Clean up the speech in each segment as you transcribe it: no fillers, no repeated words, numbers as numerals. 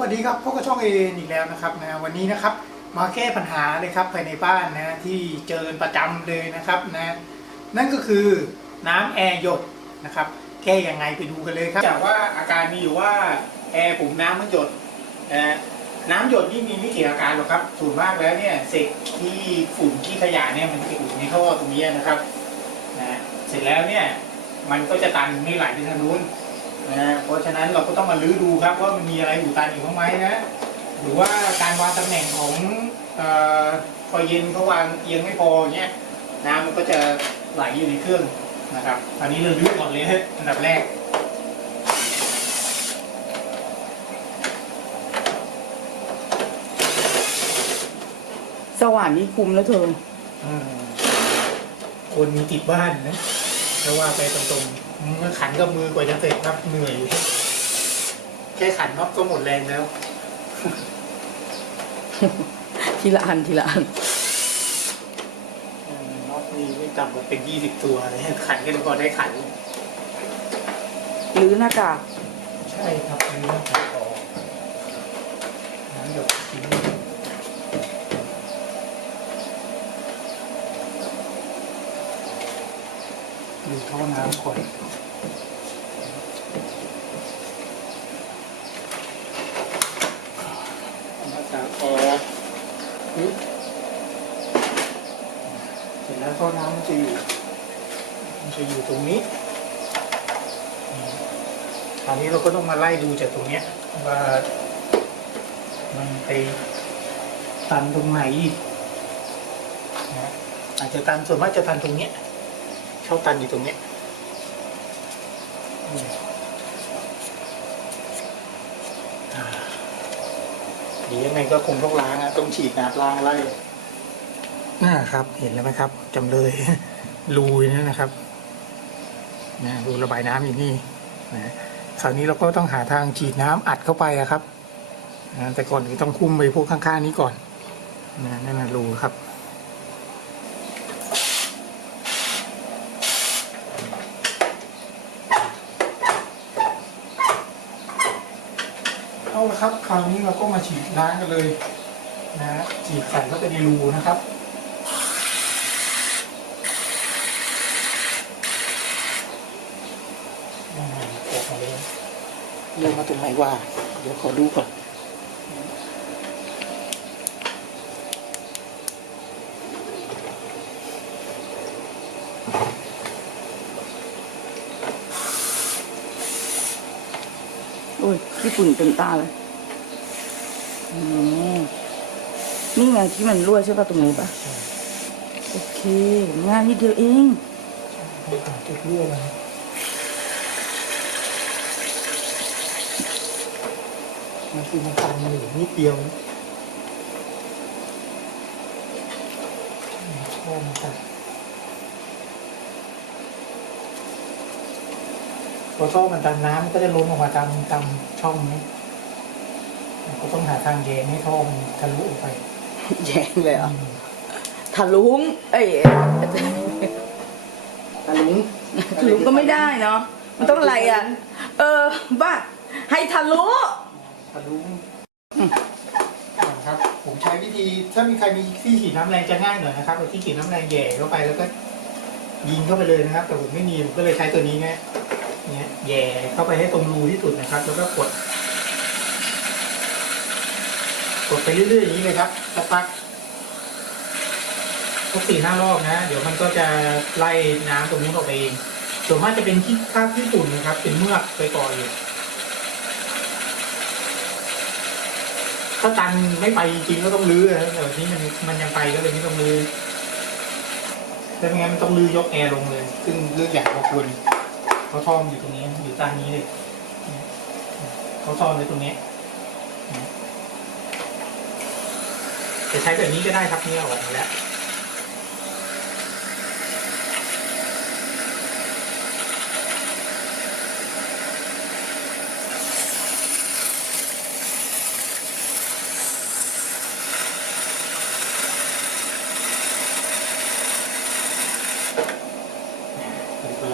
วัสดีครับพวกกระช่องเออีกแล้วนะครับวันนี้นะครับมาแก้ปัญหาเลยครับภายในบ้านนะที่เจอประจำเลยนะครับนั่นก็คือน้ำแอร์หยดนะครับแก้ยังไงไปดูกันเลยครับจากว่าอาการมีอยู่ว่าแอร์ผมน้ำมันหยดน้ำหยดนี่มีไม่กี่อาการหรอกครับส่วนมากแล้วเนี่ยเศษขี้ฝุ่นขี้ขยะเนี่ยมันจะอยู่ในท่อตรงนี้นะครับเสร็จแล้วเนี่ยมันก็จะตันไม่ไหลไปทางนู้นเพราะฉะนั้นเราก็ต้องมาลื้อดูครับว่ามันมีอะไรอยู่ตันอยู่บ้างไหมนะหรือว่าการวางตำแหน่งของพอเย็นเขาวางเอียงไม่พอเนี่ยน้ำมันก็จะไหลอยู่ในเครื่องนะครับอันนี้เราลื้อก่อนเลยอันดับแรกสว่านนี่คุ้มแล้วเธอคนมีติดบ้านนะแต่ว่าไปตรงๆขันกับมือกว่าจะเสร็จครับเหนื่อยแค่ขันน็อตก็หมดแรงแล้ว ทีละอันน็อตนี่ไม่ต่ำกว่าเป็น20 ตัวเลยขันกันพอได้ขันหรือหน้ากากใช่ครับอันนี้ต้องขันต่อน้ำหยดทิ้งดูท่อน้ำก่อนมาจากออกเสร็จแล้วท่อน้ำมันจะอยู่ตรงนี้คราวนี้เราก็ต้องมาไล่ดูจากตรงนี้ว่ามันไปตันตรงไหนอีกอาจจะตันส่วนมากจะตันตรงนี้เข้าตันอยู่ตรงนี้ดียังไงก็คงต้องล้างต้องฉีดน้ำล้างไล่ครับเห็นแล้วไหมครับจำเลยรูนี่นะครับรูระบายน้ำอยู่นี่คราวนี้เราก็ต้องหาทางฉีดน้ำอัดเข้าไปครับแต่ก่อนต้องคุมไปพวกข้างๆนี้ก่อนนั่นรูครับเอาละครับคราวนี้เราก็มาฉีดล้างกันเลยฉีดใส่เข้าไปในรูนะครับออกมาเลยเริ่มมาตรงไหนว่าเดี๋ยวขอดูก่อนโอ้ยญี่ปุ่นเต็มตาเลยนี่ไงที่มันรั่วใช่ป่ะตรงนี้ป่ะโอเคง่ายนิดเดียวเองจุดรั่วเลยมันคือมันตันอยู่นิดเดียวท่อมันตันพอท่อมันตันน้ำก็จะล้นออกมาตามช่องนี้ก็ต้องหาทางแยงให้ท่อมันทะลุออกไปแย่งเลยอ่ะทะลุงทะลุงก็ไม่ได้เนาะมันต้องอะไรอ่ะบ้าให้ทะลุครับผมใช้วิธีถ้ามีใครมีที่ฉีดน้ำแรงจะง่ายหน่อยนะครับเอาที่ฉีดน้ำแรงแย่เข้าไปแล้วก็ยิงเข้าไปเลยนะครับแต่ผมไม่มีผมก็เลยใช้ตัวนี้เนี่ยแย่เข้าไปให้ตรงรูที่สุดนะครับแล้วก็กดไปเรื่อยๆอย่างนี้เลยครับสักพักทุก4-5 รอบนะเดี๋ยวมันก็จะไล่น้ำตรงนี้ออกไปเองส่วนมากจะเป็นคราบที่ฝุ่นนะครับเป็นเมือกไปก่ออยู่ถ้าตันไม่ไปจริงก็ต้องลื้อแต่วันนี้มันยังไปก็เลยไม่ต้องลื้อแต่ไม่งั้นมันต้องลื้อยกแอร์ลงเลยซึ่งเลือกใหญ่พอควรเขาท่อมอยู่ตรงนี้อยู่ใต้นี้เลยเขาซ่อนไว้ตรงนี้จะใช้แบบนี้ก็ได้ครับนี่ออกมาแล้ว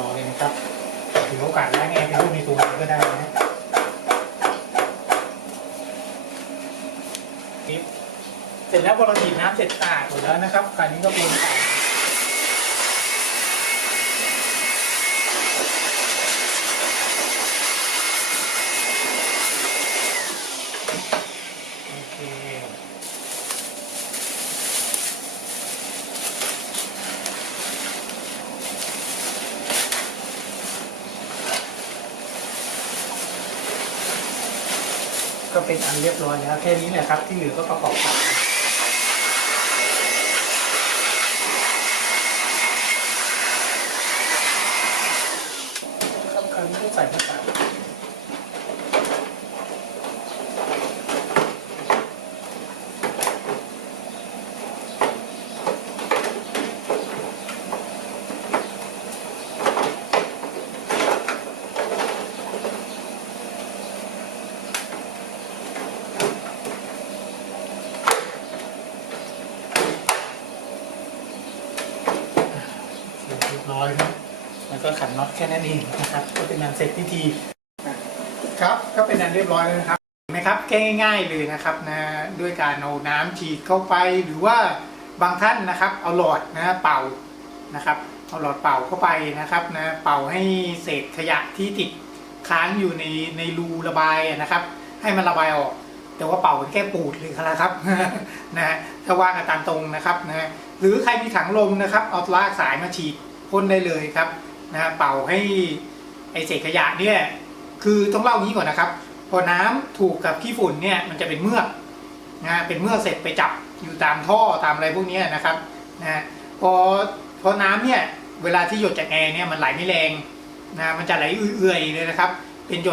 รอเลยนะครับถือโอกาสล้างแอร์เป็นรูปในตัวก็ได้นะ ลิปเสร็จแล้วพอเราฉีดน้ำเสร็จสะอาดหมดแล้วนะครับคราวนี้ก็เป็นโอเคก็เป็นอันเรียบร้อยแล้วแค่นี้แหละครับที่เหลือก็ประกอบกับครับคราวนี้ก็ใส่หน้ากากเรียบร้อยครับแล้วก็ขันน็อตแค่นั้นเองนะครับก็เป็นงานเสร็จพิธีครับก็เป็นงานเรียบร้อยแล้วนะครับเห็นไหมครับแก้ง่ายๆเลยนะครับนะด้วยการเอาน้ำฉีดเข้าไปหรือว่าบางท่านนะครับเอาหลอดนะเป่านะครับเอาหลอดเป่าเข้าไปนะครับนะเป่าให้เศษขยะที่ติดค้างอยู่ในรูระบายนะครับให้มันระบายออกแต่ว่าเป่าแค่ปูดเลยครับ นะฮะถ้าว่ากันตามตรงนะครับนะหรือใครมีถังลมนะครับเอาลากสายมาฉีดพ่นได้เลยครับนะเป่าให้ไอเศษขยะเนี่ยคือต้องเล่างี้ก่อนนะครับพอน้ำถูกกับขี้ฝุ่นเนี่ยมันจะเป็นเมือกนะเป็นเมือกเสร็จไปจับอยู่ตามท่อตามอะไรพวกนี้นะครับนะพอน้ำเนี่ยเวลาที่หยดจากแอร์เนี่ยมันไหลไม่แรงนะมันจะไหลเอื่อยๆเลยนะครับเป็นหย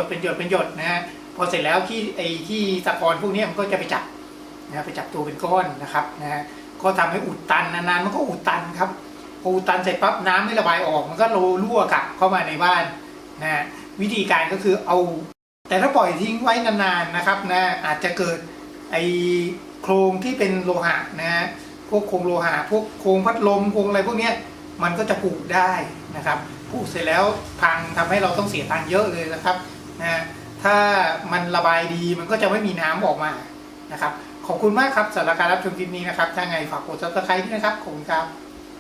ดนะฮะพอเสร็จแล้วที่ตะกอนพวกนี้มันก็จะไปจับนะไปจับตัวเป็นก้อนนะครับนะฮะก็ทำให้อุดตันนานๆมันก็อุดตันครับพออุดตันเสร็จปั๊บน้ำไม่ระบายออกมันก็รั่วกลับเข้ามาในบ้านนะวิธีการก็คือเอาแต่ถ้าปล่อยทิ้งไว้นานๆนะครับนะอาจจะเกิดไอโครงที่เป็นโลหะนะพวกโครงโลหะพวกโครงพัดลมโครงอะไรพวกนี้มันก็จะผุได้นะครับผุเสร็จแล้วพังทำให้เราต้องเสียตังค์เยอะเลยนะครับนะถ้ามันระบายดีมันก็จะไม่มีน้ำออกมานะครับขอบคุณมากครับสำหรับการรับชมคลิปนี้นะครับถ้าไงฝากกด Subscribe ด้วยนะครับขอบคุณครับ